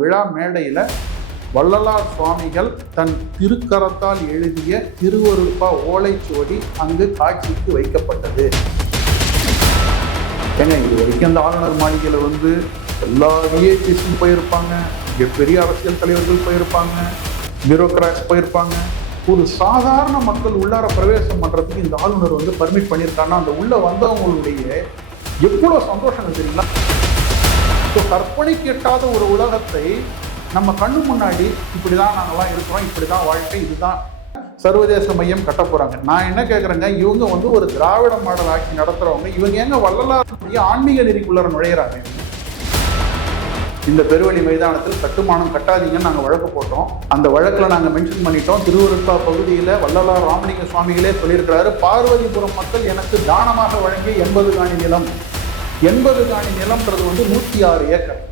விழா மேடையில் வள்ளலார் சுவாமிகள் தன் திருக்கரத்தால் எழுதிய திருவருப்பா ஓலைச்சுவடி அங்கு காட்சிக்கு வைக்கப்பட்டது. ஏங்க இது வரைக்கும் அந்த ஆளுநர் மாளிகையில் வந்து எல்லா விஐபிஸும் போயிருப்பாங்க. மிகப்பெரிய அரசியல் தலைவர்கள் போயிருப்பாங்க. பியூரோக்ராட்ஸ் போயிருப்பாங்க. ஒரு சாதாரண மக்கள் உள்ளார பிரவேசம் பண்ணுறதுக்கு இந்த ஆளுநர் வந்து பர்மிட் பண்ணியிருக்காங்கன்னா அந்த உள்ளே வந்தவங்களுடைய எவ்வளோ சந்தோஷம் தெரியுங்களா? ஸோ கற்பனைக்கு எட்டாத ஒரு உலகத்தை நம்ம கண்ணு முன்னாடி இப்படிதான் நாங்கள்லாம் இருக்கிறோம் இப்படிதான் வாழ்க்கை இதுதான் சர்வதேச மையம் கட்ட போகிறாங்க நான் என்ன கேட்குறேங்க இவங்க வந்து ஒரு திராவிட மாடல் ஆட்சி நடத்துறவங்க. இவங்க எங்க வள்ளலாருடைய ஆன்மீக நெறிக்குள்ளார நுழையிறாங்க. இந்த பெருவழி மைதானத்தில் கட்டுமானம் கட்டாதீங்கன்னு நாங்கள் வழக்கு போட்டோம். அந்த வழக்கில் நாங்கள் மென்ஷன் பண்ணிட்டோம். திருவருட்பா பகுதியில் வள்ளலார் ராமலிங்க சுவாமிகளே சொல்லியிருக்கிறாரு பார்வதிபுரம் மக்கள் எனக்கு தானமாக வழங்கிய எண்பது காணி நிலம். எண்பது காணி நிலம்ன்றது வந்து நூற்றி ஆறு ஏக்கர்.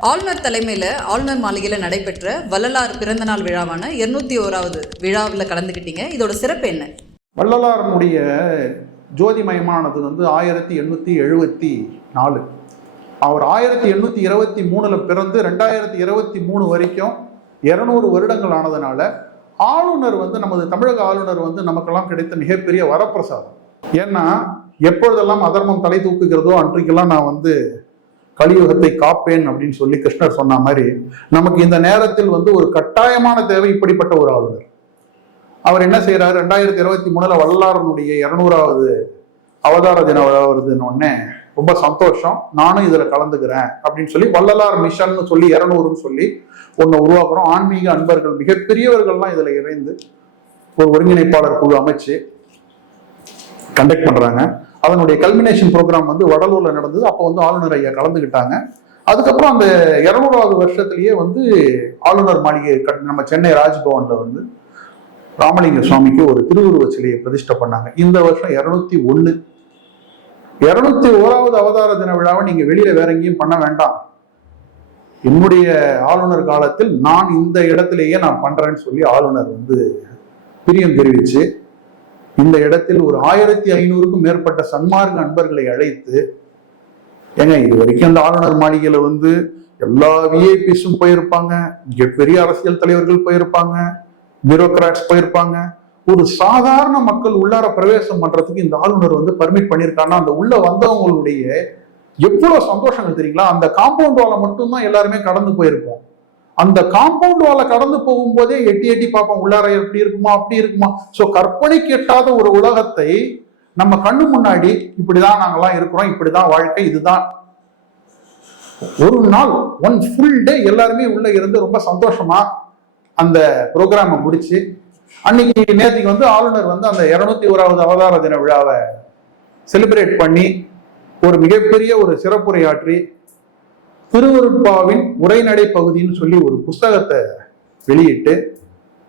ஆளுநர் தலைமையில் ஆளுநர் மாளிகையில் நடைபெற்ற வள்ளலார் பிறந்தநாள் விழாவான இருநூத்தி ஓராவது விழாவில் கலந்துக்கிட்டீங்க இதோட சிறப்பு என்ன? வள்ளலாரனுடைய ஜோதிமயமானது வந்து ஆயிரத்தி எண்ணூற்றி எழுபத்தி நாலு. அவர் ஆயிரத்தி எண்ணூற்றி இருபத்தி மூணில் பிறந்து ரெண்டாயிரத்தி இருபத்தி மூணு வரைக்கும் இரநூறு வருடங்கள் ஆனதுனால ஆளுநர் வந்து நமது தமிழக ஆளுநர் வந்து நமக்கெல்லாம் கிடைத்த மிகப்பெரிய வரப்பிரசாதம். ஏன்னா எப்பொழுதெல்லாம் அதர்மம் தலை தூக்குகிறதோ அன்றைக்கெல்லாம் நான் வந்து கலியுகத்தை காப்பேன் அப்படின்னு சொல்லி கிருஷ்ணர் சொன்ன மாதிரி நமக்கு இந்த நேரத்தில் வந்து ஒரு கட்டாயமான தேவை இப்படிப்பட்ட ஒரு ஆளுநர். அவர் என்ன செய்யறாரு ரெண்டாயிரத்தி இருபத்தி மூணுல வல்லாரனுடைய இருநூறாவது அவதார தின விழா வருதுன்னு உடனே ரொம்ப சந்தோஷம். நானும் இதுல கலந்துக்கிறேன் அப்படின்னு சொல்லி வள்ளலார் மிஷன் சொல்லி இருநூறுன்னு சொல்லி ஒன்னு உருவாக்குறோம். ஆன்மீக அன்பர்கள் மிகப்பெரியவர்கள்லாம் இதுல இணைந்து ஒரு ஒருங்கிணைப்பாளர் குழு அமைச்சு கண்டக்ட் பண்றாங்க. அதனுடைய கல்மினேஷன் ப்ரோக்ராம் வந்து வடலூர்ல நடந்தது. அப்போ வந்து ஆளுநர் ஐயா கலந்துக்கிட்டாங்க அதுக்கப்புறம் அந்த இருநூறாவது வருஷத்திலேயே வந்து ஆளுநர் மாளிகை கட் நம்ம சென்னை ராஜ்பவன்ல வந்து ராமலிங்க சுவாமிக்கு ஒரு திருவுருவ சிலையை பிரதிஷ்டை பண்ணாங்க. இந்த வருஷம் இருநூத்தி ஒன்று இருநூத்தி ஓராவது அவதார தின விழாவை நீங்க வெளியில வேற எங்கேயும் பண்ண வேண்டாம். என்னுடைய ஆளுநர் காலத்தில் நான் இந்த இடத்திலேயே நான் பண்றேன்னு சொல்லி ஆளுநர் வந்து பிரியம் தெரிவிச்சு இந்த இடத்தில் ஒரு ஆயிரத்தி ஐநூறுக்கும் மேற்பட்ட சன்மார்க்க அன்பர்களை அழைத்து ஏங்க இது வரைக்கும் அந்த ஆளுநர் மாளிகையில வந்து எல்லா விஐபிஸும் போயிருப்பாங்க மிகப்பெரிய அரசியல் தலைவர்கள் போயிருப்பாங்க பியூரோக்ராட்ஸ் போயிருப்பாங்க ஒரு சாதாரண மக்கள் உள்ளார பிரவேசம் பண்றதுக்கு இந்த ஆளுநர் வந்து பர்மிட் பண்ணியிருக்காங்கன்னா அந்த உள்ள வந்தவங்களுடைய எவ்வளவு சந்தோஷங்கள் தெரியுங்களா? அந்த காம்பவுண்ட் வாழை மட்டும்தான் எல்லாருமே கடந்து போயிருப்போம். அந்த காம்பவுண்ட் வாழை கடந்து போகும்போதே எட்டி எட்டி பார்ப்போம் உள்ளார எப்படி இருக்குமா அப்படி இருக்குமா. ஸோ கற்பனை கேட்டாத ஒரு உலகத்தை நம்ம கண்ணு முன்னாடி இப்படிதான் நாங்கெல்லாம் இருக்கிறோம் இப்படிதான் வாழ்க்கை இதுதான். ஒரு நாள் ஒன் ஃபுல் டே எல்லாருமே உள்ள இருந்து ரொம்ப சந்தோஷமா அந்த ப்ரோக்ராமை முடிச்சு அன்னைக்கு நேற்றுக்கு வந்து ஆளுநர் வந்து அந்த இருநூத்தி ஓராவது அவதார தின விழாவை செலிப்ரேட் பண்ணி ஒரு மிகப்பெரிய ஒரு சிறப்புரையாற்றி திருவருட்பாவின் உரைநடை பகுதின்னு சொல்லி ஒரு புஸ்தகத்தை வெளியிட்டு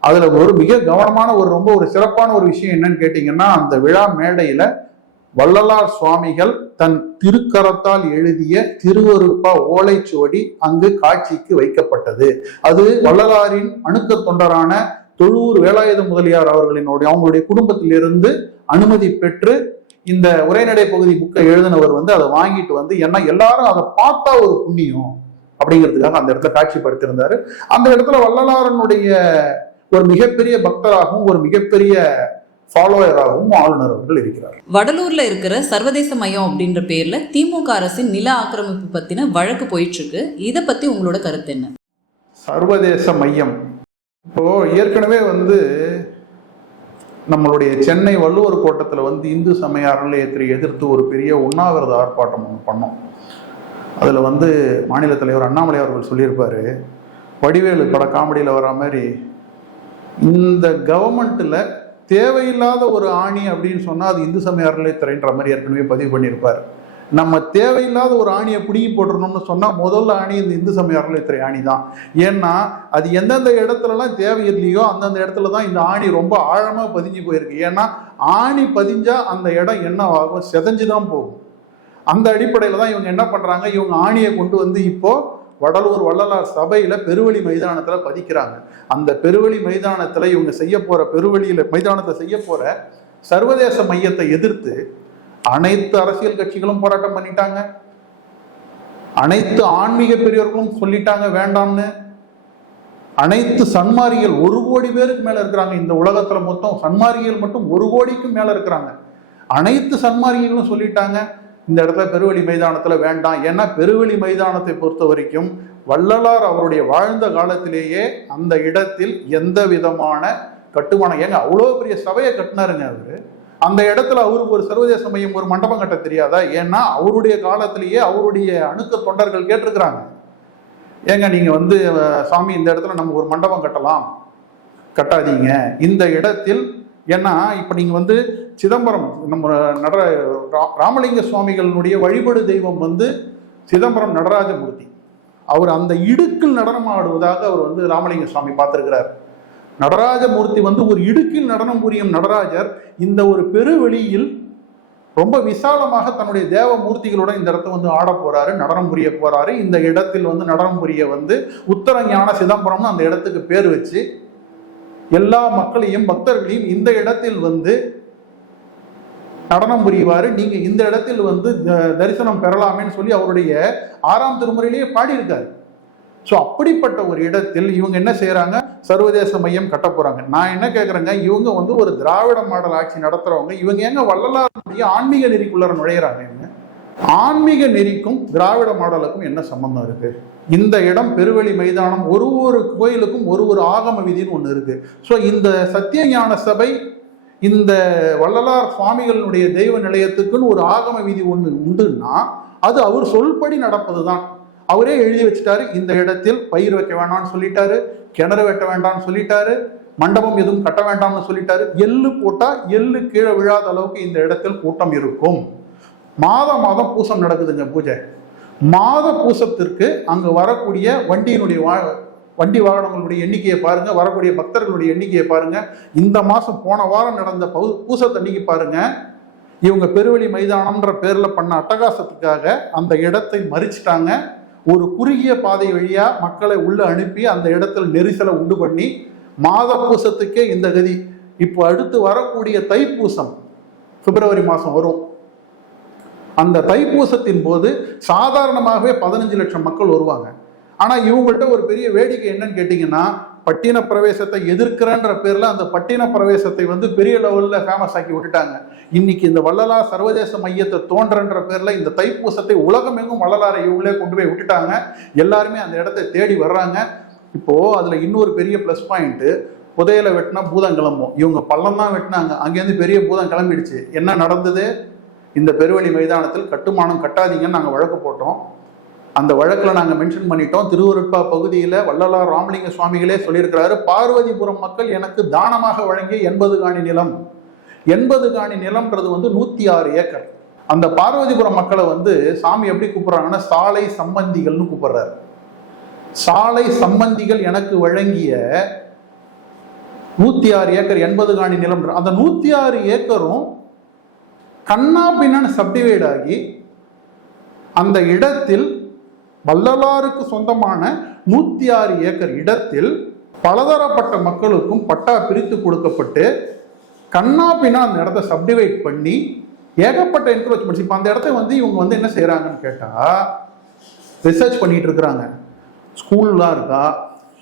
அதுல ஒரு மிக கவனமான ஒரு ரொம்ப ஒரு சிறப்பான ஒரு விஷயம் என்னன்னு கேட்டீங்கன்னா அந்த விழா மேடையில வள்ளலார் சுவாமிகள் தன் திருக்கரத்தால் எழுதிய திருவருட்பா ஓலைச்சுவடி அங்கு காட்சிக்கு வைக்கப்பட்டது. அது வள்ளலாரின் அணுக்க தொண்டரான தொழூர் வேலாயுத முதலியார் அவர்களினுடைய அவங்களுடைய குடும்பத்திலிருந்து அனுமதி பெற்று இந்த உரைநடை பகுதி புக்கை எழுதினவர் வந்து அதை வாங்கிட்டு வந்து ஏன்னா எல்லாரும் அதை பார்த்தா ஒரு புண்ணியம் அப்படிங்கிறதுக்காக அந்த இடத்துல காட்சிப்படுத்தியிருந்தாரு. அந்த இடத்துல வள்ளலாரனுடைய ஒரு மிகப்பெரிய பக்தராகவும் ஒரு மிகப்பெரிய ஃபாலோயராகவும் ஆளுநர் அவர்கள் இருக்கிறார். வடலூர்ல இருக்கிற சர்வதேச மையம் அப்படின்ற பேர்ல திமுக அரசின் நில ஆக்கிரமிப்பு பத்தின வழக்கு போயிட்டு இருக்கு. இதை பத்தி உங்களோட கருத்து என்ன? சர்வதேச மையம். இப்போ ஏற்கனவே வந்து நம்மளுடைய சென்னை வள்ளுவர் கோட்டத்தில் வந்து இந்து சமய அறநிலையத்தை எதிர்த்து ஒரு பெரிய உண்ணாவிரத ஆர்ப்பாட்டம் ஒன்று பண்ணோம். அதில் வந்து மாநில தலைவர் அண்ணாமலை அவர்கள் சொல்லியிருப்பார் வடிவேலு பட காமெடியில் வர மாதிரி இந்த கவர்மெண்ட்டில் தேவையில்லாத ஒரு ஆணி அப்படின்னு சொன்னால் அது இந்து சமய அறநிலையத்துறைன்ற மாதிரி ஏற்கனவே பதிவு பண்ணியிருப்பார். நம்ம தேவையில்லாத ஒரு ஆணியை பிடுங்கி போட்டுறணும்னு சொன்னால் முதல்ல ஆணி இந்த இந்து சமய அறநிலையத்துறை ஆணி தான். ஏன்னா அது எந்தெந்த இடத்துலலாம் தேவை இல்லையோ அந்தந்த இடத்துல தான் இந்த ஆணி ரொம்ப ஆழமாக பதிஞ்சு போயிருக்கு. ஏன்னா ஆணி பதிஞ்சால் அந்த இடம் என்ன ஆகும் செதஞ்சு தான் போகும். அந்த அடிப்படையில் தான் இவங்க என்ன பண்ணுறாங்க இவங்க ஆணியை கொண்டு வந்து இப்போது வடலூர் வள்ளலார் சபையில பெருவழி மைதானத்துல பதிக்கிறாங்க. அந்த பெருவழி மைதானத்துல இவங்க செய்ய போற பெருவழியில மைதானத்தை செய்ய போற சர்வதேச மையத்தை எதிர்த்து அனைத்து அரசியல் கட்சிகளும் போராட்டம் பண்ணிட்டாங்க. அனைத்து ஆன்மீக பெரியவர்களும் சொல்லிட்டாங்க வேண்டாம்னு. அனைத்து சன்மாரிகள் ஒரு கோடி பேருக்கு மேல இருக்கிறாங்க. இந்த உலகத்துல மொத்தம் சன்மாரிகள் மட்டும் ஒரு கோடிக்கும் மேல இருக்கிறாங்க. அனைத்து சன்மாரிகளும் சொல்லிட்டாங்க இந்த இடத்துல பெருவெளி மைதானத்துல வேண்டாம். ஏன்னா பெருவெளி மைதானத்தை பொறுத்த வரைக்கும் வள்ளலார் அவருடைய வாழ்ந்த காலத்திலேயே அந்த இடத்தில் எந்த விதமான கட்டுமானம் ஏங்க அவ்வளோ பெரிய சபையை கட்டினாருங்க அவரு. அந்த இடத்துல அவருக்கு ஒரு சர்வதேச மையம் ஒரு மண்டபம் கட்ட தெரியாதா? ஏன்னா அவருடைய காலத்திலேயே அவருடைய அணுக்க தொண்டர்கள் கேட்டிருக்கிறாங்க. ஏங்க நீங்க வந்து சாமி இந்த இடத்துல நம்ம ஒரு மண்டபம் கட்டலாம். கட்டாதீங்க. இந்த இடத்தில் ஏன்னா இப்ப நீங்க வந்து சிதம்பரம் நம்ம நடர ரா- ராமலிங்க சுவாமிகளுடைய வழிபடு தெய்வம் வந்து சிதம்பரம் நடராஜமூர்த்தி. அவர் அந்த இடுக்கில் நடனம் ஆடுவதாக அவர் வந்து ராமலிங்க சுவாமி பார்த்துருக்கிறார். நடராஜமூர்த்தி வந்து ஒரு இடுக்கில் நடனம் புரியும் நடராஜர் இந்த ஒரு பெருவெளியில் ரொம்ப விசாலமாக தன்னுடைய தேவ மூர்த்திகளுடன் இந்த இடத்த வந்து ஆட போறாரு நடனம் புரிய போறாரு. இந்த இடத்தில் வந்து நடனம் புரிய வந்து உத்தர ஞான சிதம்பரம்னு அந்த இடத்துக்கு பேர் வச்சு எல்லா மக்களையும் பக்தர்களையும் இந்த இடத்தில் வந்து நடனம் புரிவாரு. நீங்க இந்த இடத்தில் வந்து த- தரிசனம் பெறலாமேன்னு சொல்லி அவருடைய ஆறாம் திருமுறையிலேயே பாடியிருக்காரு. ஸோ அப்படிப்பட்ட ஒரு இடத்தில் இவங்க என்ன செய்கிறாங்க சர்வதேச மையம் கட்ட போகிறாங்க நான் என்ன கேட்குறேங்க இவங்க வந்து ஒரு திராவிட மாடல் ஆட்சி நடத்துகிறவங்க இவங்க எங்க வள்ளலாருடைய ஆன்மீக நெறிக்குள்ளார நுழையிறாங்க இவங்க? ஆன்மீக நெறிக்கும் திராவிட மாடலுக்கும் என்ன சம்பந்தம் இருக்கு? இந்த இடம் பெருவெளி மைதானம் ஒரு ஒரு கோயிலுக்கும் ஒரு ஒரு ஆகம விதின்னு ஒன்று இருக்கு. ஸோ இந்த சத்தியஞான சபை இந்த வள்ளலார் சுவாமிகளினுடைய தெய்வ நிலையத்துக்குன்னு ஒரு ஆகம விதி ஒன்று உண்டுன்னா அது அவர் சொல்படி நடப்பது தான் அவரே எழுதி வச்சுட்டாரு இந்த இடத்தில் பயிர் வைக்க வேண்டாம்னு சொல்லிட்டாரு கிணறு வெட்ட வேண்டாம்னு சொல்லிட்டாரு மண்டபம் எதுவும் கட்ட வேண்டாம்னு சொல்லிட்டாரு. எள்ளு போட்டா எள்ளு கீழே விழாத அளவுக்கு இந்த இடத்தில் கூட்டம் இருக்கும். மாதம் மாதம் பூசம் நடக்குதுங்க பூஜை. மாத பூசத்திற்கு அங்கு வரக்கூடிய வண்டியினுடைய வா வண்டி வாகனங்களுடைய எண்ணிக்கையை பாருங்க வரக்கூடிய பக்தர்களுடைய எண்ணிக்கையை பாருங்க. இந்த மாசம் போன வாரம் நடந்த பௌ பூசத்தன்னைக்கு பாருங்க. இவங்க பெருவெளி மைதானம்ன்ற பேர்ல பண்ண அட்டகாசத்துக்காக அந்த இடத்தை மறிச்சிட்டாங்க. ஒரு குறுகிய பாதை வழியாக மக்களை உள்ளே அனுப்பி அந்த இடத்துல நெரிசலை உண்டு பண்ணி மாதப்பூசத்துக்கே இந்த கதி. இப்போ அடுத்து வரக்கூடிய தைப்பூசம் பிப்ரவரி மாதம் வரும். அந்த தைப்பூசத்தின் போது சாதாரணமாகவே பதினஞ்சு லட்சம் மக்கள் வருவாங்க. ஆனால் இவங்கள்ட்ட ஒரு பெரிய வேடிக்கை என்னன்னு கேட்டிங்கன்னா பட்டின பிரவேசத்தை எதிர்க்கிறன்ற பேர்ல அந்த பட்டின பிரவேசத்தை வந்து பெரிய லெவல்ல ஃபேமஸ் ஆக்கி விட்டுட்டாங்க. இன்னைக்கு இந்த வள்ளலார் சர்வதேச மையத்தை தோன்றன்ற பேர்ல இந்த தைப்பூசத்தை உலகமெங்கும் வள்ளலாரை உள்ளே கொண்டு போய் விட்டுட்டாங்க. எல்லாருமே அந்த இடத்தை தேடி வர்றாங்க. இப்போ அதுல இன்னொரு பெரிய ப்ளஸ் பாயிண்ட்டு புதையில வெட்டினா பூதம் கிளம்பும். இவங்க பள்ளம் தான் வெட்டினாங்க. அங்கேருந்து பெரிய பூதம் கிளம்பிடுச்சு. என்ன நடந்தது? இந்த பெருவழி மைதானத்தில் கட்டுமானம் கட்டாதீங்கன்னு நாங்கள் வழக்கு போட்டோம். அந்த வழக்கில் நாங்கள் மென்ஷன் பண்ணிட்டோம். திருவருட்பா பகுதியில் வள்ளலார் ராமலிங்க சுவாமிகளே சொல்லியிருக்கிறாரு பார்வதிபுரம் மக்கள் எனக்கு தானமாக வழங்கிய எண்பது காணி நிலம். எண்பது காணி நிலம்ன்றது வந்து நூற்றி ஆறு ஏக்கர். அந்த பார்வதிபுரம் மக்களை வந்து சாமி எப்படி கூப்பிட்றாங்கன்னா சாலை சம்பந்திகள்னு கூப்பிடுறாரு. சாலை சம்பந்திகள் எனக்கு வழங்கிய நூத்தி ஆறு ஏக்கர் எண்பது காணி நிலம் அந்த நூத்தி ஆறு ஏக்கரும் கண்ணா பின்னான்னு சப்டிவைட் ஆகி அந்த இடத்தில் வள்ளலாருக்கு சொந்தமான நூற்றி ஆறு ஏக்கர் இடத்தில் பலதரப்பட்ட மக்களுக்கும் பட்டா பிரித்து கொடுக்கப்பட்டு கண்ணா பின்னா அந்த இடத்த சப்டிவைட் பண்ணி ஏகப்பட்ட என்க்ரோச்மெண்ட்ஸ் இப்போ அந்த இடத்த வந்து இவங்க வந்து என்ன செய்கிறாங்கன்னு கேட்டால் ரிசர்ச் பண்ணிகிட்டு இருக்கிறாங்க. ஸ்கூல்லாம் இருக்கா?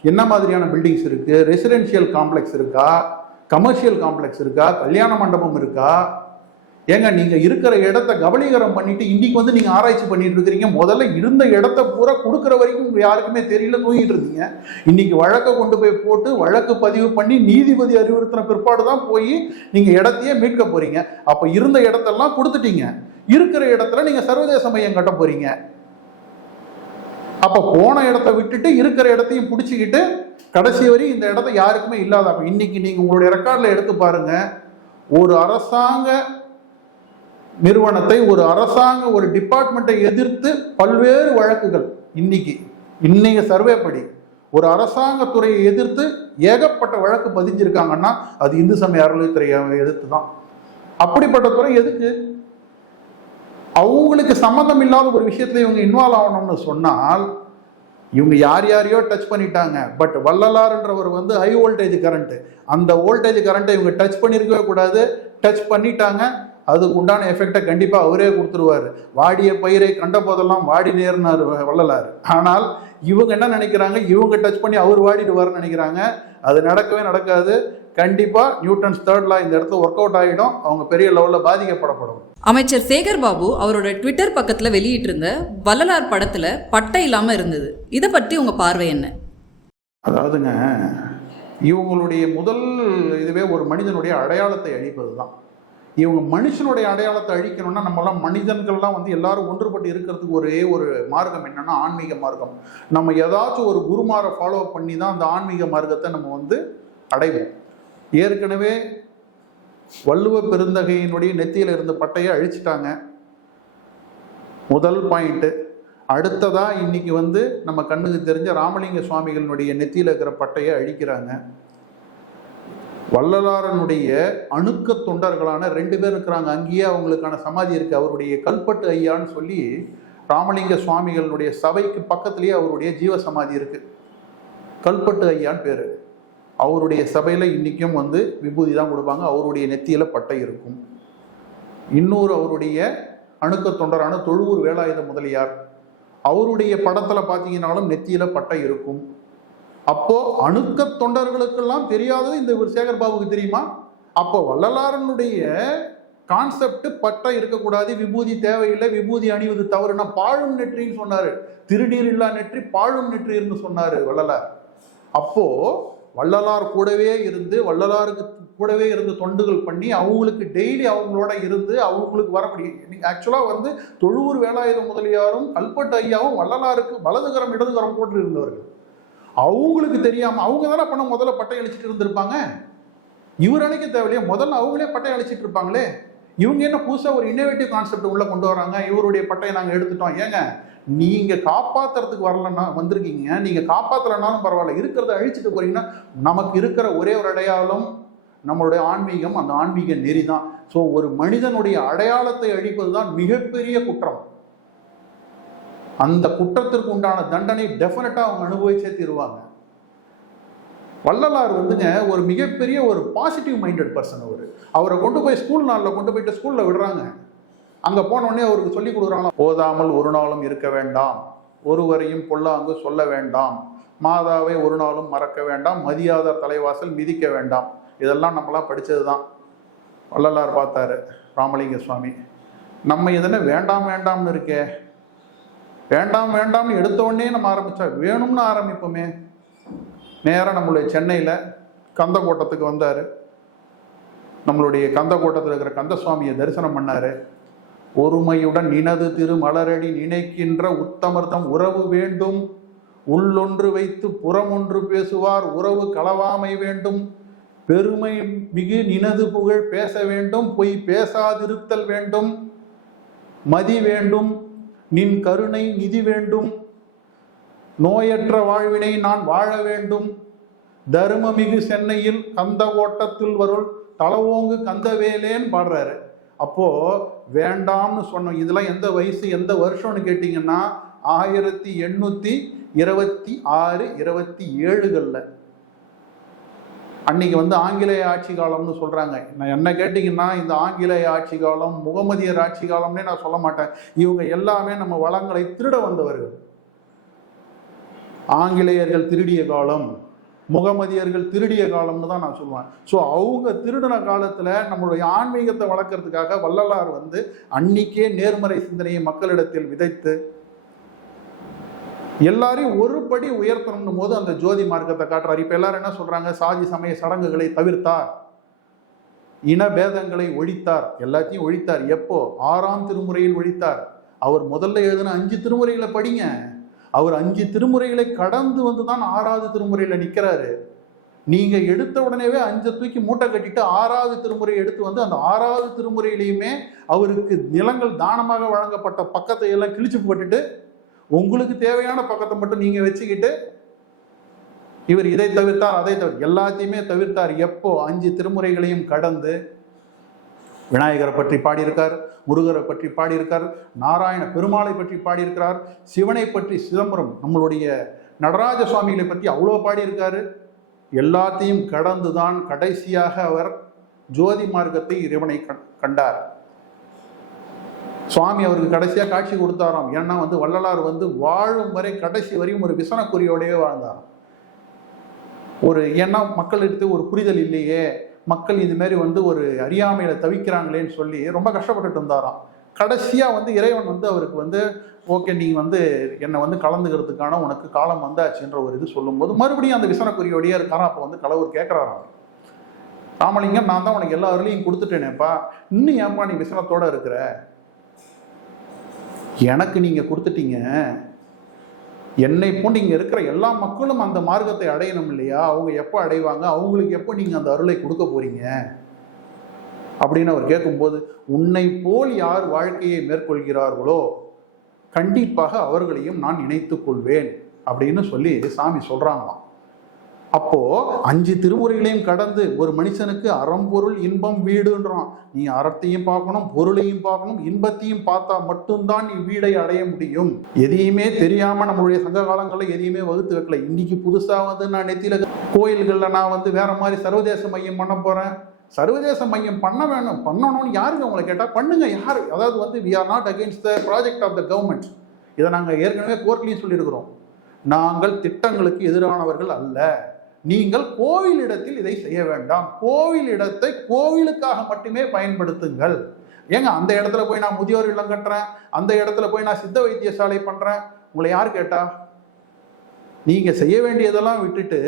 என்ன மாதிரியான பில்டிங்ஸ் இருக்குது ரெசிடென்ஷியல் காம்ப்ளெக்ஸ் இருக்கா? கமர்ஷியல் காம்ப்ளெக்ஸ் இருக்கா? கல்யாண மண்டபம் இருக்கா? ஏங்க நீங்க இருக்கிற இடத்த கபலீகரம் பண்ணிட்டு இன்னைக்கு வந்து நீங்க ஆராய்ச்சி பண்ணிட்டு இருக்கிறீங்க. முதல்ல இருந்த இடத்த பூரா கொடுக்குற வரைக்கும் உங்க யாருக்குமே தெரியல தூங்கிட்டு இருந்தீங்க. இன்னைக்கு வழக்கை கொண்டு போய் போட்டு வழக்கு பதிவு பண்ணி நீதிபதி அறிவுறுத்தின பிற்பாடு தான் போய் நீங்க இடத்தையே மீட்க போறீங்க. அப்ப இருந்த இடத்தெல்லாம் கொடுத்துட்டீங்க. இருக்கிற இடத்துல நீங்க சர்வதேச மையம் கட்ட போறீங்க. அப்ப போன இடத்த விட்டுட்டு இருக்கிற இடத்தையும் பிடிச்சிக்கிட்டு கடைசி வரையும் இந்த இடத்த யாருக்குமே இல்லாத அப்ப இன்னைக்கு நீங்க உங்களுடைய ரெக்கார்ட்ல எடுத்து பாருங்க. ஒரு அரசாங்க நிறுவனத்தை ஒரு அரசாங்க ஒரு டிபார்ட்மெண்ட்டை எதிர்த்து பல்வேறு வழக்குகள். இன்னைக்கு இன்னைக்கு சர்வே படி ஒரு அரசாங்க துறையை எதிர்த்து ஏகப்பட்ட வழக்கு பதிஞ்சிருக்காங்கன்னா அது இந்து சமய அறநிலைத்துறையை எதிர்த்து தான். அப்படிப்பட்ட துறை எதுக்கு? அவங்களுக்கு சம்மந்தம் இல்லாத ஒரு விஷயத்துல இவங்க இன்வால்வ் ஆகணும்னு சொன்னால் இவங்க யார் யாரையோ டச் பண்ணிட்டாங்க. பட் வள்ளலார்ன்றவர் வந்து ஹை வோல்டேஜ் கரண்ட் அந்த வோல்டேஜ் கரண்ட்டை இவங்க டச் பண்ணியிருக்கவே கூடாது. டச் பண்ணிட்டாங்க. அதுக்கு உண்டான எஃபெக்டை கண்டிப்பாக அவரே கொடுத்துருவாரு. வாடிய பயிரை கண்ட போதெல்லாம் வாடி நேர்னார் வள்ளலார். ஆனால் இவங்க என்ன நினைக்கிறாங்க? இவங்க டச் பண்ணி அவர் வாடிடுவார்னு நினைக்கிறாங்க. அது நடக்கவே நடக்காது. கண்டிப்பாக நியூட்டன்ஸ் தேர்ட் லா இந்த இடத்துல ஒர்க் அவுட் ஆகிடும் அவங்க பெரிய லெவலில் பாதிக்கப்படப்படும். அமைச்சர் சேகர் பாபு அவரோட ட்விட்டர் பக்கத்தில் வெளியிட்டிருந்த வள்ளலார் படத்தில் பட்டை இல்லாமல் இருந்தது. இதை பற்றி உங்கள் பார்வை என்ன? அதாவதுங்க இவங்களுடைய முதல் இதுவே ஒரு மனிதனுடைய அடையாளத்தை அழிப்பது தான் இவங்க மனுஷனுடைய அடையாளத்தை அழிக்கணும்னா நம்மலாம் மனிதன்கள்லாம் வந்து எல்லாரும் ஒன்றுபட்டு இருக்கிறதுக்கு ஒரே ஒரு மார்க்கம் என்னன்னா ஆன்மீக மார்க்கம். நம்ம ஏதாச்சும் ஒரு குருமாரை ஃபாலோ பண்ணி தான் அந்த ஆன்மீக மார்க்கத்தை நம்ம வந்து அடைவோம். ஏற்கனவே வள்ளுவ பெருந்தகையினுடைய நெத்தியில் இருந்த பட்டையை அழிச்சிட்டாங்க. முதல் பாயிண்ட்டு அடுத்ததாக இன்னைக்கு வந்து நம்ம கண்ணுக்கு தெரிஞ்ச ராமலிங்க சுவாமிகளினுடைய நெத்தியில் இருக்கிற பட்டையை அழிக்கிறாங்க. வள்ளலாரனுடைய அணுக்க தொண்டர்களான ரெண்டு பேர் இருக்கிறாங்க. அங்கேயே அவங்களுக்கான சமாதி இருக்கு. அவருடைய கல்பட்டு ஐயான்னு சொல்லி ராமலிங்க சுவாமிகளுடைய சபைக்கு பக்கத்துலேயே அவருடைய ஜீவ சமாதி இருக்கு. கல்பட்டு ஐயான்னு பேர். அவருடைய சபையில் இன்றைக்கும் வந்து விபூதி தான் கொடுப்பாங்க. அவருடைய நெத்தியில் பட்டை இருக்கும். இன்னொரு அவருடைய அணுக்க தொண்டரான தொழுவூர் வேலாயுத முதலியார். அவருடைய படத்தில் பார்த்தீங்கன்னாலும் நெத்தியில் பட்டை இருக்கும். அப்போ அணுக்க தொண்டர்களுக்கெல்லாம் தெரியாதது இந்த சேகர் பாபுக்கு தெரியுமா? அப்போ வள்ளலாரனுடைய கான்செப்ட் பட்டை இருக்கக்கூடாது விபூதி தேவையில்லை விபூதி அணிவது தவறுனா பாழும் நெற்றின்னு சொன்னாரு. திருநீர் இல்லா நெற்றி பாழும் நெற்றின்னு சொன்னாரு வள்ளலார். அப்போ வள்ளலார் கூடவே இருந்து வள்ளலாருக்கு கூடவே இருந்து தொண்டுகள் பண்ணி அவங்களுக்கு டெய்லி அவங்களோட இருந்து அவங்களுக்கு வர முடியும் ஆக்சுவலாக வந்து தொழுவூர் வேலாயுத முதலியாரும் கல்பட்டு ஐயாவும் வள்ளலாருக்கு வலதுகரம் இடதுகரம் போட்டு இருந்தவர்கள் அவங்களுக்கு தெரியாம அவங்க தானே பண்ண முதல்ல பட்டை அழிச்சிட்டு இருந்திருப்பாங்க? இவர் அழைக்க தேவையில்லையே முதல்ல அவங்களே பட்டை அழிச்சிட்டு இருப்பாங்களே? இவங்க என்ன புதுசாக ஒரு இன்னோவேட்டிவ் கான்செப்ட் உள்ள கொண்டு வராங்க? இவருடைய பட்டையை நாங்கள் எடுத்துட்டோம். ஏங்க நீங்க காப்பாத்துறதுக்கு வரலன்னா வந்திருக்கீங்க. நீங்க காப்பாத்தலைனாலும் பரவாயில்ல. இருக்கிறத அழிச்சிட்டு போறீங்கன்னா நமக்கு இருக்கிற ஒரே ஒரு அடையாளம் நம்மளுடைய ஆன்மீகம் அந்த ஆன்மீக நெறி தான் ஸோ ஒரு மனிதனுடைய அடையாளத்தை அழிப்பது தான் மிகப்பெரிய குற்றம். அந்த குற்றத்திற்கு உண்டான தண்டனை டெஃபினட்டாக அவங்க அனுபவிச்சே தீருவாங்க. வள்ளலார் வந்துங்க ஒரு மிகப்பெரிய ஒரு பாசிட்டிவ் மைண்டட் பர்சன் அவர். அவரை கொண்டு போய் ஸ்கூல் நாளில் கொண்டு போயிட்டு ஸ்கூலில் விடுறாங்க. அங்கே போன உடனே அவருக்கு சொல்லி கொடுக்குறாங்க போதாமல் ஒரு நாளும் இருக்க வேண்டாம். ஒருவரையும் பொல்லாங்கு சொல்ல வேண்டாம். மாதாவை ஒரு நாளும் மறக்க வேண்டாம். மதியாதார் தலைவாசல் மிதிக்க வேண்டாம். இதெல்லாம் நம்மளாம் படித்தது தான் வள்ளலார் பார்த்தாரு ராமலிங்க சுவாமி நம்ம எதனா வேண்டாம் வேண்டாம்னு இருக்கே. வேண்டாம் வேண்டாம்னு எடுத்த உடனே நம்ம ஆரம்பித்தா வேணும்னு ஆரம்பிப்போமே. நேராக நம்மளுடைய சென்னையில் கந்தக்கோட்டத்துக்கு வந்தார். நம்மளுடைய கந்தக்கோட்டத்தில் இருக்கிற கந்தசுவாமியை தரிசனம் பண்ணார். ஒருமையுடன் நினது திருமலரடி நினைக்கின்ற உத்தமர்த்தம் உறவு வேண்டும். உள்ளொன்று வைத்து புறமொன்று பேசுவார் உறவு களவாமை வேண்டும். பெருமை மிகு நினது புகழ் பேச வேண்டும். பொய் பேசாதிருத்தல் வேண்டும். மதி வேண்டும். நின் கருணை நிதி வேண்டும். நோயற்ற வாழ்வினை நான் வாழ வேண்டும். தருமமிகு சென்னையில் கந்த ஓட்டத்தில் வருள் தலவோங்கு கந்தவேலேன்னு பாடுறாரு. அப்போ வேண்டாம்னு சொன்னோம். இதெல்லாம் எந்த வயசு எந்த வருஷம்னு கேட்டிங்கன்னா ஆயிரத்தி எண்ணூற்றி இருபத்தி ஆறு இருபத்தி ஏழுகளில். அன்னைக்கு வந்து ஆங்கிலேய ஆட்சி காலம்னு சொல்கிறாங்க நான் என்ன கேட்டிங்கன்னா இந்த ஆங்கிலேய ஆட்சி காலம் முகமதியர் ஆட்சி காலம்னே நான் சொல்ல மாட்டேன். இவங்க எல்லாமே நம்ம வளங்களை திருட வந்தவர்கள். ஆங்கிலேயர்கள் திருடிய காலம் முகமதியர்கள் திருடிய காலம்னு தான் நான் சொல்லுவேன். ஸோ அவங்க திருடின காலத்தில் நம்மளுடைய ஆன்மீகத்தை வளர்க்கறதுக்காக வள்ளலார் வந்து அன்னிக்கே நேர்மறை சிந்தனையை மக்களிடத்தில் விதைத்து எல்லாரையும் ஒரு படி உயர்த்தணும் போது அந்த ஜோதி மார்க்கத்தை காட்டுறார். இப்போ எல்லாரும் என்ன சொல்றாங்க? சாதி சமய சடங்குகளை தவிர்த்தார். இன பேதங்களை ஒழித்தார். எல்லாத்தையும் ஒழித்தார். எப்போ? ஆறாம் திருமுறையில் ஒழித்தார். அவர் முதல்ல எழுதின அஞ்சு திருமுறைகளை படிங்க. அவர் அஞ்சு திருமுறைகளை கடந்து வந்து தான் ஆறாவது திருமுறையில் நிற்கிறாரு நீங்க எடுத்த உடனேவே அஞ்சை தூக்கி மூட்டை கட்டிட்டு ஆறாவது திருமுறை எடுத்து வந்து அந்த ஆறாவது திருமுறையிலையுமே அவருக்கு நிலங்கள் தானமாக வழங்கப்பட்ட பக்கத்தை எல்லாம் கிழிச்சு போட்டுட்டு உங்களுக்கு தேவையான பக்கத்தை மட்டும் நீங்க வச்சுக்கிட்டு இவர் இதை தவிர்த்தார் அதை தவிர எல்லாத்தையுமே தவிர்த்தார். எப்போ? அஞ்சு திருமுறைகளையும் கடந்து விநாயகரை பற்றி பாடியிருக்கார் முருகரை பற்றி பாடியிருக்கார் நாராயண பெருமாளை பற்றி பாடியிருக்கிறார் சிவனை பற்றி சிதம்பரம் நம்மளுடைய நடராஜ சுவாமிகளை பற்றி அவ்வளோ பாடியிருக்காரு. எல்லாத்தையும் கடந்து தான் கடைசியாக அவர் ஜோதி மார்க்கத்தை இறைவனை கண்- கண்டார். சுவாமி அவருக்கு கடைசியாக காட்சி கொடுத்தாராம். ஏன்னா வந்து வள்ளலார் வந்து வாழும் வரை கடைசி வரையும் ஒரு விசனக்குறியோடையே வாழ்ந்தாராம். ஒரு ஏன்னா மக்களுக்கு ஒரு புரிதல் இல்லையே மக்கள் இது மாதிரி வந்து ஒரு அறியாமையில தவிக்கிறாங்களேன்னு சொல்லி ரொம்ப கஷ்டப்பட்டுட்டு இருந்தாராம். கடைசியாக வந்து இறைவன் வந்து அவருக்கு வந்து ஓகே நீ வந்து என்னை வந்து கலந்துக்கிறதுக்கான உனக்கு காலம் வந்தாச்சுன்ற ஒரு இது சொல்லும்போது மறுபடியும் அந்த விசனக்குறியோடையே இருக்காராம். அப்போ வந்து கலவர் கேட்குறாராம் ராமலிங்கம் நான் தான் உனக்கு எல்லா அருளையும் கொடுத்துட்டேனேப்பா. இன்னும் ஏன்பா நீ விசனத்தோடு இருக்கிற? எனக்கு நீங்கள் கொடுத்துட்டீங்க. என்னை போன்று இங்கே இருக்கிற எல்லா மக்களும் அந்த மார்க்கத்தை அடையணும் இல்லையா? அவங்க எப்போ அடைவாங்க? அவங்களுக்கு எப்போ நீங்கள் அந்த அருளை கொடுக்க போறீங்க? அப்படின்னு அவர் கேட்கும்போது உன்னை போல் யார் வாழ்க்கையை மேற்கொள்கிறார்களோ கண்டிப்பாக அவர்களையும் நான் இணைத்துக் கொள்வேன். அப்படின்னு சொல்லி சாமி சொல்கிறாங்களாம் அப்போ அஞ்சு திருமுறைகளையும் கடந்து ஒரு மனுஷனுக்கு அறம்பொருள் இன்பம் வீடுன்றான். நீ அறத்தையும் பார்க்கணும் பொருளையும் பார்க்கணும் இன்பத்தையும் பார்த்தா மட்டும்தான் நீ வீடை அடைய முடியும். எதையுமே தெரியாம நம்மளுடைய சங்க காலங்களில் எதையுமே வகுத்து வைக்கல. இன்னைக்கு புதுசா வந்து நான் நெத்தியில கோயில்கள்ல நான் வந்து வேற மாதிரி சர்வதேச மையம் பண்ண போறேன். சர்வதேச மையம் பண்ண வேணும். பண்ணணும்னு யாருக்கு உங்களை கேட்டால் பண்ணுங்க யார்? அதாவது வந்து we are not against the project of the government இதை நாங்கள் ஏற்கனவே கோர்ட்லையும் சொல்லியிருக்கிறோம். நாங்கள் திட்டங்களுக்கு எதிரானவர்கள் அல்ல. நீங்கள் கோவிலிடத்தில் இதை செய்ய வேண்டாம். கோவில் இடத்தை கோவிலுக்காக மட்டுமே பயன்படுத்துங்கள். ஏங்க அந்த இடத்துல போய் நான் முதியோர் இல்லம் கட்டுறேன் அந்த இடத்துல போய் நான் சித்த வைத்தியசாலை பண்றேன் உங்களை யார் கேட்டா? நீங்க செய்ய வேண்டியதெல்லாம் விட்டுட்டு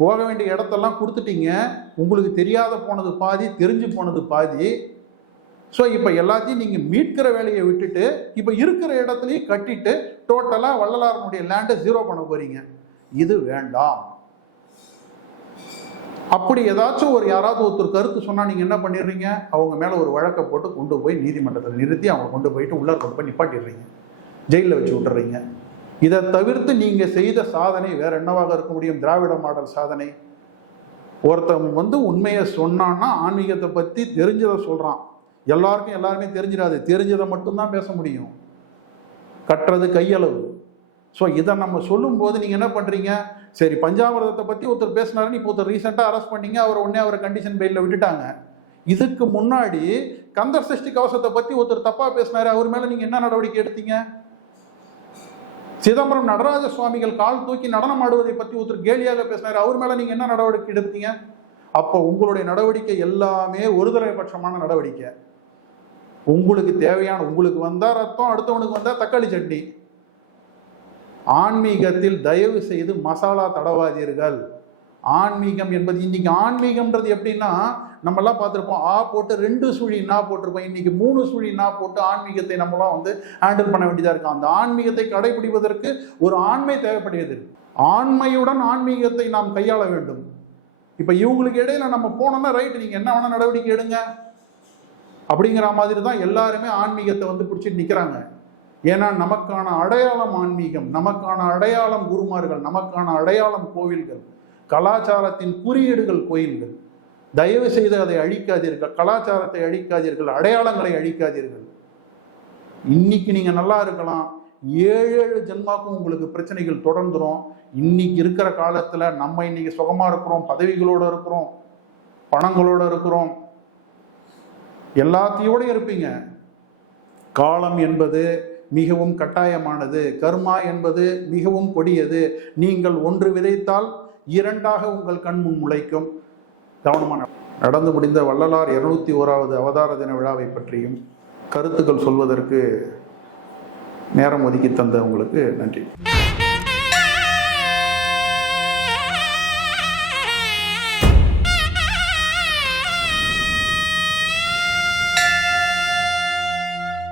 போக வேண்டிய இடத்தெல்லாம் கொடுத்துட்டீங்க. உங்களுக்கு தெரியாத போனது பாதி தெரிஞ்சு போனது பாதி. ஸோ இப்போ எல்லாத்தையும் நீங்கள் மீட்கிற வேலையை விட்டுட்டு இப்போ இருக்கிற இடத்துலையும் கட்டிட்டு டோட்டலாக வள்ளலாரனுடைய லேண்டை ஜீரோ பண்ண போறீங்க. இது வேண்டாம். அப்படி ஏதாச்சும் ஒரு யாராவது ஒருத்தர் கருத்து சொன்னா நீங்க என்ன பண்ணிடுறீங்க? அவங்க மேல ஒரு வழக்கை போட்டு கொண்டு போய் நீதிமன்றத்தில் நிறுத்தி அவங்க கொண்டு போயிட்டு உள்ளார கொண்டு போய் நிப்பாட்டிடுறீங்க. ஜெயிலில் வச்சு விட்டுறீங்க. இதை தவிர்த்து நீங்க செய்த சாதனை வேற என்னவாக இருக்க முடியும்? திராவிட மாடல் சாதனை. ஒருத்தவங்க வந்து உண்மையை சொன்னான்னா ஆன்மீகத்தை பத்தி தெரிஞ்சதை சொல்றான். எல்லாருக்கும் எல்லாருமே தெரிஞ்சிடாது. தெரிஞ்சதை மட்டும்தான் பேச முடியும். கட்டுறது கையளவு. ஸோ இதை நம்ம சொல்லும்போது நீங்கள் என்ன பண்ணுறீங்க சரி பஞ்சாமிரதத்தை பற்றி ஒருத்தர் பேசினாருன்னு இப்போ ஒருத்தர் ரீசெண்டாக அரெஸ்ட் பண்ணிங்க அவர் உடனே அவரை கண்டிஷன் பெயிலில் விட்டுட்டாங்க. இதுக்கு முன்னாடி கந்தர் சஷ்டி கவசத்தை பற்றி ஒருத்தர் தப்பாக பேசினார் அவர் மேலே நீங்கள் என்ன நடவடிக்கை எடுத்தீங்க? சிதம்பரம் நடராஜ சுவாமிகள் கால் தூக்கி நடனம் ஆடுவதை பற்றி ஒருத்தர் கேலியாக பேசினார் அவர் மேலே நீங்கள் என்ன நடவடிக்கை எடுத்தீங்க? அப்போ உங்களுடைய நடவடிக்கை எல்லாமே ஒருதலைபட்சமான நடவடிக்கை. உங்களுக்கு தேவையான உங்களுக்கு வந்தால் ரத்தம் அடுத்தவனுக்கு வந்தால் தக்காளி சட்னி. ஆன்மீகத்தில் தயவு செய்து மசாலா தடவாதீர்கள். ஆன்மீகம் என்பது இன்னைக்கு ஆன்மீகம்ன்றது எப்படின்னா நம்மெல்லாம் பார்த்துருப்போம் ஆ போட்டு ரெண்டு சுழி நா போட்டிருப்போம். இன்னைக்கு மூணு சுழி நா போட்டு ஆன்மீகத்தை நம்மளாம் வந்து ஹேண்டில் பண்ண வேண்டியதாக இருக்கும் அந்த ஆன்மீகத்தை கடைபிடிப்பதற்கு ஒரு ஆண்மை தேவைப்படுகிறது. ஆண்மையுடன் ஆன்மீகத்தை நாம் கையாள வேண்டும். இப்போ இவங்களுக்கு இடையில நம்ம போனோம்னா ரைட் நீங்கள் என்ன வேணால் நடவடிக்கை எடுங்க. அப்படிங்கிற மாதிரி தான் எல்லாருமே ஆன்மீகத்தை வந்து பிடிச்சிட்டு நிற்கிறாங்க ஏன்னா நமக்கான அடையாளம் ஆன்மீகம் நமக்கான அடையாளம் குருமார்கள் நமக்கான அடையாளம் கோவில்கள் கலாச்சாரத்தின் குறியீடுகள் கோயில்கள். தயவு செய்து அதை அழிக்காதீர்கள். கலாச்சாரத்தை அழிக்காதீர்கள் அடையாளங்களை அழிக்காதீர்கள். இன்னைக்கு நீங்கள் நல்லா இருக்கலாம். ஏழு ஏழு ஜென்மாக்கும் உங்களுக்கு பிரச்சனைகள் தொடர்ந்துடும் இன்னைக்கு இருக்கிற காலத்தில் நம்ம இன்னைக்கு சுகமாக இருக்கிறோம் பதவிகளோட இருக்கிறோம் பணங்களோட இருக்கிறோம். எல்லாத்தையோட இருப்பீங்க. காலம் என்பது மிகவும் கட்டாயமானது. கர்மா என்பது மிகவும் கொடியது. நீங்கள் ஒன்று விதைத்தால் இரண்டாக உங்கள் கண் முன் முளைக்கும். கவனமான நடந்து முடிந்த வள்ளலார் இருநூத்தி ஓராவது அவதார தின விழாவை பற்றியும் கருத்துக்கள் சொல்வதற்கு நேரம் ஒதுக்கி தந்த உங்களுக்கு நன்றி.